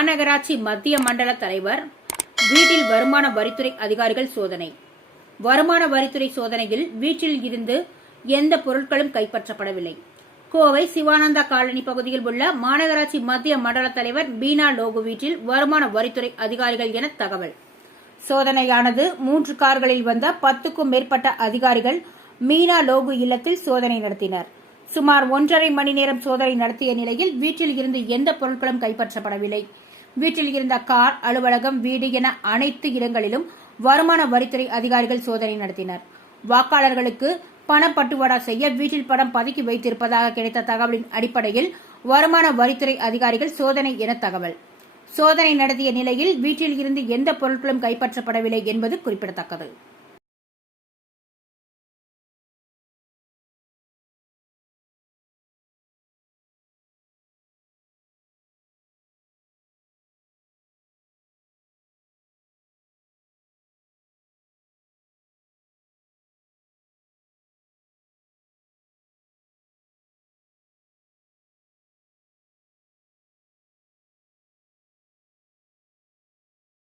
மாநகராட்சி மத்திய மண்டல தலைவர் வீட்டில் வருமான வரித்துறை அதிகாரிகள் சோதனை. வருமான வரித்துறை சோதனையில் வீட்டில் இருந்து எந்த பொருட்களும் கைப்பற்றப்படவில்லை. கோவை சிவானந்தா காலனி பகுதியில் உள்ள மாநகராட்சி மத்திய மண்டல தலைவர் பீனா லோகு வீட்டில் வருமான வரித்துறை அதிகாரிகள் என தகவல். சோதனையானது 3 கார்களில் வந்த 10க்கும் மேற்பட்ட அதிகாரிகள் மீனா லோகு இல்லத்தில் சோதனை நடத்தினர். சுமார் 1.5 மணி நேரம் சோதனை நடத்திய நிலையில் வீட்டில் இருந்து எந்த பொருட்களும் கைப்பற்றப்படவில்லை. வீட்டில் இருந்த கார், அலுவலகம், வீடு என அனைத்து இடங்களிலும் வருமான வரித்துறை அதிகாரிகள் சோதனை நடத்தினர். வாக்காளர்களுக்கு பணப்பட்டுவாடா செய்ய வீட்டில் பணம் பதுக்கி வைத்திருப்பதாக கிடைத்த தகவலின் அடிப்படையில் வருமான வரித்துறை அதிகாரிகள் சோதனை என தகவல். சோதனை நடத்திய நிலையில் வீட்டில் இருந்து எந்த பொருட்களும் கைப்பற்றப்படவில்லை என்பது குறிப்பிடத்தக்கது.